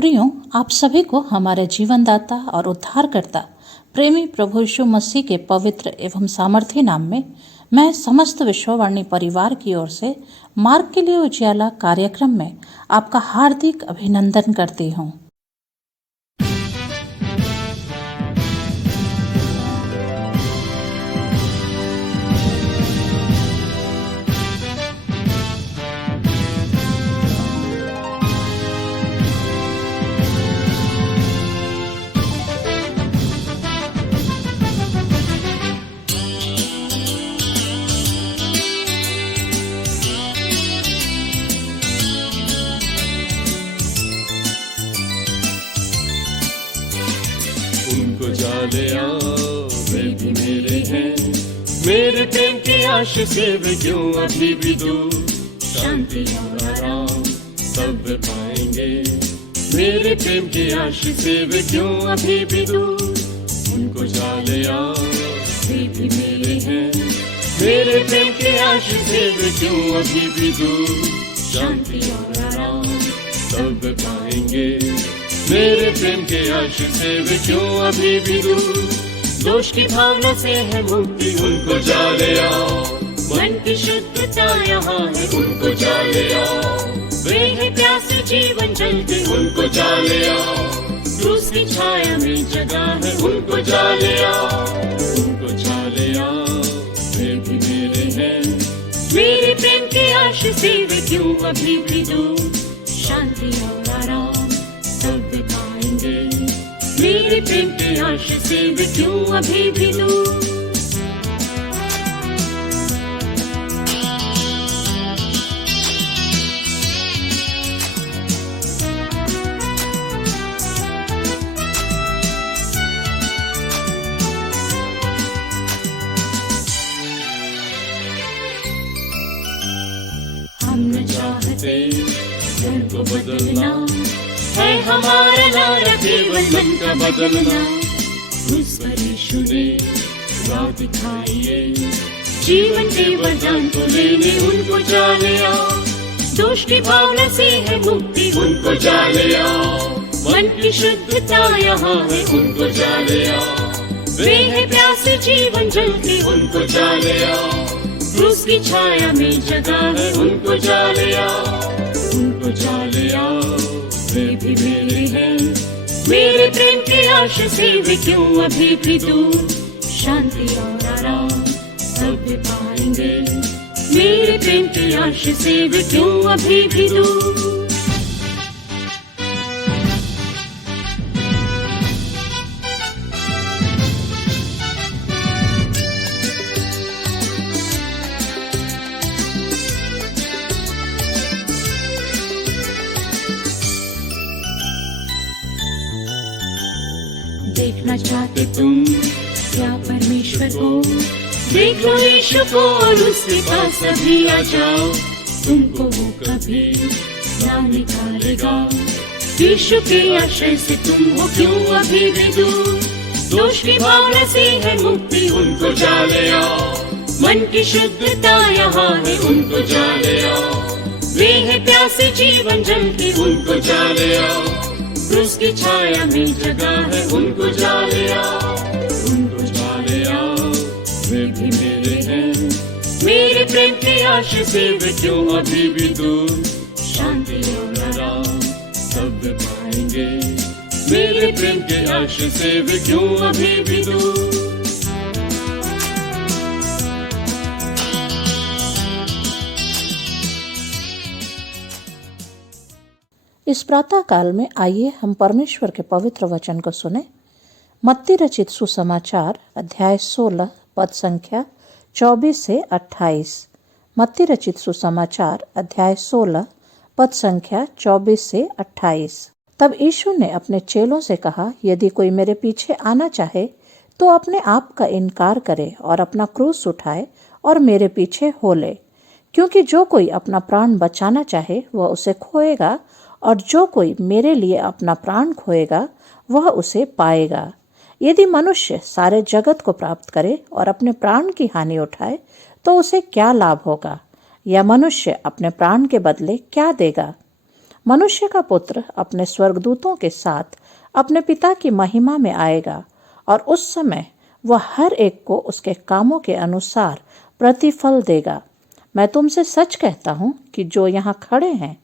प्रियो, आप सभी को हमारे जीवनदाता और उद्धारकर्ता प्रेमी प्रभु यीशु मसीह के पवित्र एवं सामर्थी नाम में मैं समस्त विश्ववाणी परिवार की ओर से मार्ग के लिए उजियाला कार्यक्रम में आपका हार्दिक अभिनंदन करती हूँ। उनको जाले आओ, वे भी मेरे हैं। मेरे प्रेम की आशीष से वे क्यों अभी भी दूर, शांति और आराम सब वे पाएंगे। मेरे प्रेम की आशीष से वे क्यों अभी भी दूर, उनको जाले आओ, वे भी मेरे हैं। मेरे प्रेम की आशीष से वे क्यों अभी भी दूर, शांति और आराम सब वे पाएंगे। मेरे प्रेम के आशीष से वे क्यों अभी भी दूर, दोष की भावना से है मुक्ति, उनको जाले आओ। मन की शुद्धता यहाँ है, उनको जाले आओ। वे है प्यासे जीवन जल के, उनको जाले आओ। क्रूस की छाया में जगह है, उनको जाले आओ। उनको जाले आओ, वे भी मेरे हैं। मेरे प्रेम के आशीष से वे क्यों अभी भी दूर, शांति और आराम सब पाएंगे। मेरे प्रेम के आशीष से वे क्यों अभी भी दूर। हम न चाहते घर को बदलना, है हमारा नारा केवल मन का बदलना। उस पर यीशु ने राह दिखाई है, जीवन के वरदान को लेने उनको जाले आओ। दोष की भावना से है मुक्ति, उनको जाले आओ। मन की शुद्धता यहाँ है, उनको जाले आओ। वे है प्यासे जीवन जल के, उनको जाले आओ। क्रूस की छाया में जगह है, उनको जाले आओ। उनको जाले आओ, वे भी मेरे हैं। मेरे प्रेम के आशीष से वे क्यों अभी भी दूर, शांति और आराम सब पाएंगे। मेरे प्रेम के आशीष से वे क्यों अभी भी दूर। देखना चाहते तुम क्या परमेश्वर को, देख लो यीशु को और उसके पास अभी आ जाओ। तुमको वो कभी ना निकालेगा, यीशु के आश्रय से तुम हो क्यों अभी भी दूर। दोष की भावना से है मुक्ति, उनको जाले आओ। मन की शुद्धता यहाँ है, उनको जाले आओ। वे है प्यासे जीवन जल के, उनको जाले आओ। क्रूस की छाया में जगह है, उनको जाले आओ। उनको जाले आओ, वे भी मेरे हैं। मेरे प्रेम के आशीष से वे क्यों अभी भी दूर, शांति और आराम सब पाएंगे। मेरे प्रेम के आशीष से वे क्यों अभी भी दूर। इस प्रातः काल में आइए हम परमेश्वर के पवित्र वचन को सुने। मत्ती रचित सुसमाचार अध्याय 16 पद संख्या 24 से 28। मत्ती रचित सुसमाचार अध्याय 16 पद संख्या 24 से 28। तब यीशु ने अपने चेलों से कहा, यदि कोई मेरे पीछे आना चाहे तो अपने आप का इनकार करे और अपना क्रूस उठाए और मेरे पीछे हो ले। क्योंकि जो कोई अपना प्राण बचाना चाहे वह उसे खोएगा, और जो कोई मेरे लिए अपना प्राण खोएगा वह उसे पाएगा। यदि मनुष्य सारे जगत को प्राप्त करे और अपने प्राण की हानि उठाए तो उसे क्या लाभ होगा, या मनुष्य अपने प्राण के बदले क्या देगा। मनुष्य का पुत्र अपने स्वर्गदूतों के साथ अपने पिता की महिमा में आएगा और उस समय वह हर एक को उसके कामों के अनुसार प्रतिफल देगा। मैं तुमसे सच कहता हूँ कि जो यहाँ खड़े हैं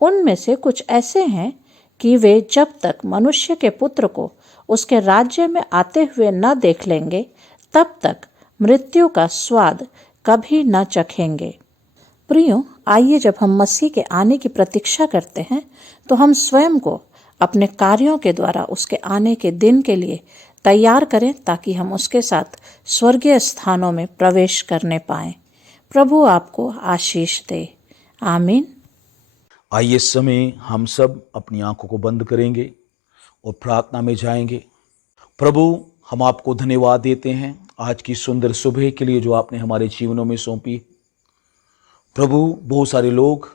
उनमें से कुछ ऐसे हैं कि वे जब तक मनुष्य के पुत्र को उसके राज्य में आते हुए न देख लेंगे तब तक मृत्यु का स्वाद कभी न चखेंगे। प्रियो, आइए जब हम मसीह के आने की प्रतीक्षा करते हैं तो हम स्वयं को अपने कार्यों के द्वारा उसके आने के दिन के लिए तैयार करें ताकि हम उसके साथ स्वर्गीय स्थानों में प्रवेश करने पाएं। प्रभु आपको आशीष दे। आमीन। आइए इस समय हम सब अपनी आंखों को बंद करेंगे और प्रार्थना में जाएंगे। प्रभु, हम आपको धन्यवाद देते हैं आज की सुंदर सुबह के लिए जो आपने हमारे जीवनों में सौंपी। प्रभु, बहुत सारे लोग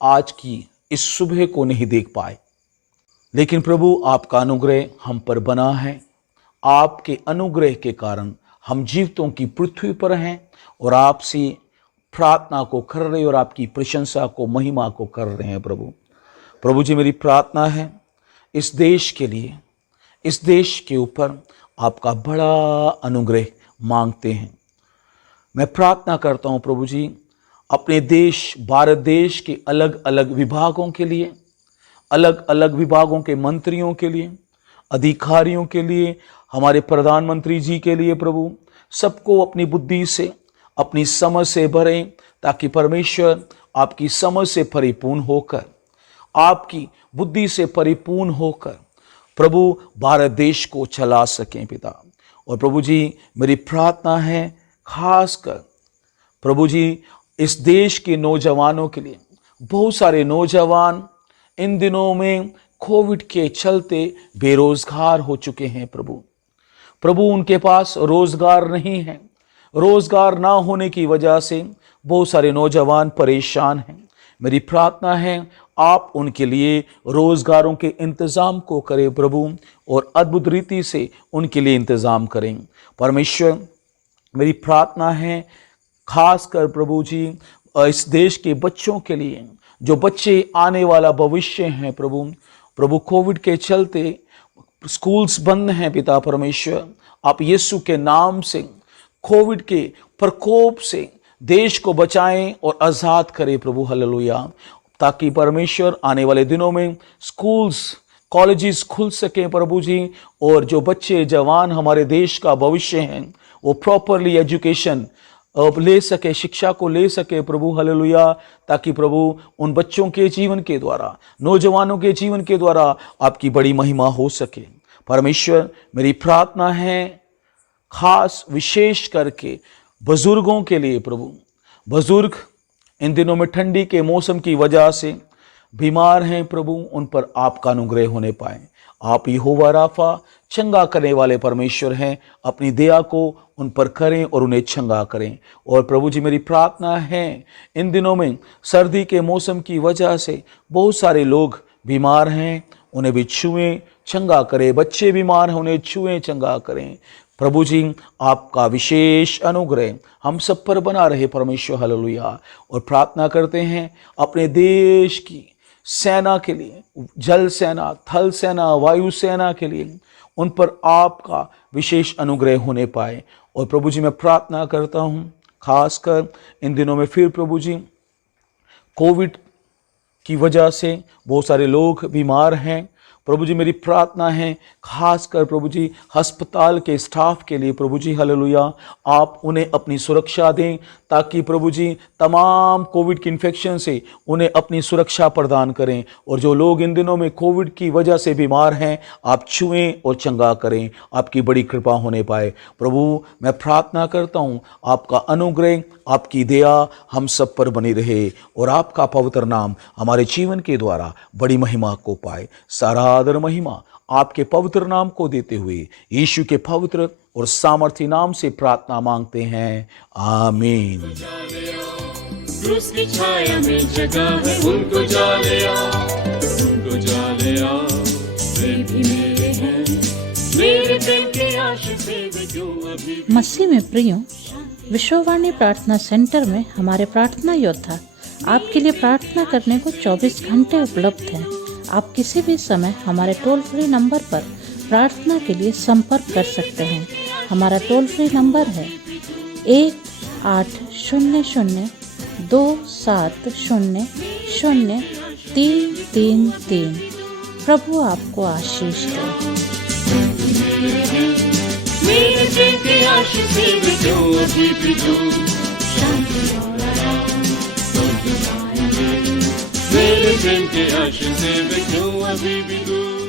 आज की इस सुबह को नहीं देख पाए, लेकिन प्रभु आपका अनुग्रह हम पर बना है। आपके अनुग्रह के कारण हम जीवितों की पृथ्वी पर हैं और आपसे प्रार्थना को कर रहे और आपकी प्रशंसा को, महिमा को कर रहे हैं। प्रभु जी, मेरी प्रार्थना है इस देश के लिए, इस देश के ऊपर आपका बड़ा अनुग्रह मांगते हैं। मैं प्रार्थना करता हूँ प्रभु जी, अपने देश भारत देश के अलग अलग विभागों के लिए, अलग अलग विभागों के मंत्रियों के लिए, अधिकारियों के लिए, हमारे प्रधानमंत्री जी के लिए प्रभु, सबको अपनी बुद्धि से, अपनी समझ से भरें ताकि परमेश्वर आपकी समझ से परिपूर्ण होकर, आपकी बुद्धि से परिपूर्ण होकर प्रभु भारत देश को चला सकें पिता। और प्रभु जी, मेरी प्रार्थना है खासकर प्रभु जी इस देश के नौजवानों के लिए। बहुत सारे नौजवान इन दिनों में कोविड के चलते बेरोजगार हो चुके हैं प्रभु, उनके पास रोजगार नहीं है। रोजगार ना होने की वजह से बहुत सारे नौजवान परेशान हैं। मेरी प्रार्थना है आप उनके लिए रोजगारों के इंतजाम को करें प्रभु, और अद्भुत रीति से उनके लिए इंतजाम करें। परमेश्वर, मेरी प्रार्थना है खासकर प्रभु जी इस देश के बच्चों के लिए, जो बच्चे आने वाला भविष्य हैं प्रभु, कोविड के चलते स्कूल्स बंद हैं पिता परमेश्वर, आप यीशु के नाम से कोविड के प्रकोप से देश को बचाएं और आज़ाद करें प्रभु, हालेलुया। ताकि परमेश्वर आने वाले दिनों में स्कूल्स कॉलेजेस खुल सकें प्रभु जी, और जो बच्चे जवान हमारे देश का भविष्य हैं वो प्रॉपरली एजुकेशन ले सके, शिक्षा को ले सके प्रभु, हालेलुया। ताकि प्रभु उन बच्चों के जीवन के द्वारा, नौजवानों के जीवन के द्वारा आपकी बड़ी महिमा हो सके। परमेश्वर, मेरी प्रार्थना है खास विशेष करके बुजुर्गों के लिए प्रभु, बुजुर्ग इन दिनों में ठंडी के मौसम की वजह से बीमार हैं प्रभु, उन पर आपका अनुग्रह होने पाए। आप यहोवा राफा, चंगा करने वाले परमेश्वर हैं, अपनी दया को उन पर करें और उन्हें चंगा करें। और प्रभु जी, मेरी प्रार्थना है इन दिनों में सर्दी के मौसम की वजह से बहुत सारे लोग बीमार हैं, उन्हें भी छुएं, चंगा करें। बच्चे बीमार हैं, उन्हें छुएं, चंगा करें प्रभु जी। आपका विशेष अनुग्रह हम सब पर बना रहे परमेश्वर, हालेलुया। और प्रार्थना करते हैं अपने देश की सेना के लिए, जल सेना, थल सेना, वायु सेना के लिए, उन पर आपका विशेष अनुग्रह होने पाए। और प्रभु जी, मैं प्रार्थना करता हूँ खासकर इन दिनों में फिर प्रभु जी कोविड की वजह से बहुत सारे लोग बीमार हैं प्रभु जी। मेरी प्रार्थना है खासकर प्रभु जी अस्पताल के स्टाफ के लिए प्रभु जी, हालेलुया। आप उन्हें अपनी सुरक्षा दें ताकि प्रभु जी तमाम कोविड की इन्फेक्शन से उन्हें अपनी सुरक्षा प्रदान करें। और जो लोग इन दिनों में कोविड की वजह से बीमार हैं, आप छुएं और चंगा करें, आपकी बड़ी कृपा होने पाए प्रभु। मैं प्रार्थना करता हूँ आपका अनुग्रह, आपकी दया हम सब पर बनी रहे और आपका पवित्र नाम हमारे जीवन के द्वारा बड़ी महिमा को पाए। सारा आदर महिमा आपके पवित्र नाम को देते हुए यीशु के पवित्र और सामर्थी नाम से प्रार्थना मांगते हैं, आमीन। क्रूस की छाया में जगह है, उनको जाने आओ, उनको जाने आओ, वे भी मेरे हैं, मेरे प्रेम की आशीष से वे क्यों अभी। मसीह में प्रियो, विश्ववाणी प्रार्थना सेंटर में हमारे प्रार्थना योद्धा आपके लिए प्रार्थना करने को 24 घंटे उपलब्ध हैं। आप किसी भी समय हमारे टोल फ्री नंबर पर प्रार्थना के लिए संपर्क कर सकते हैं। हमारा टोल फ्री नंबर है 1800-270-0333। प्रभु आपको आशीष दे। मेरे प्रेम के आशीष से वे क्यों अभी भी दूर, शांति और आराम सब पाएंगे। मेरे प्रेम के आशीष से वे क्यों अभी भी दूर।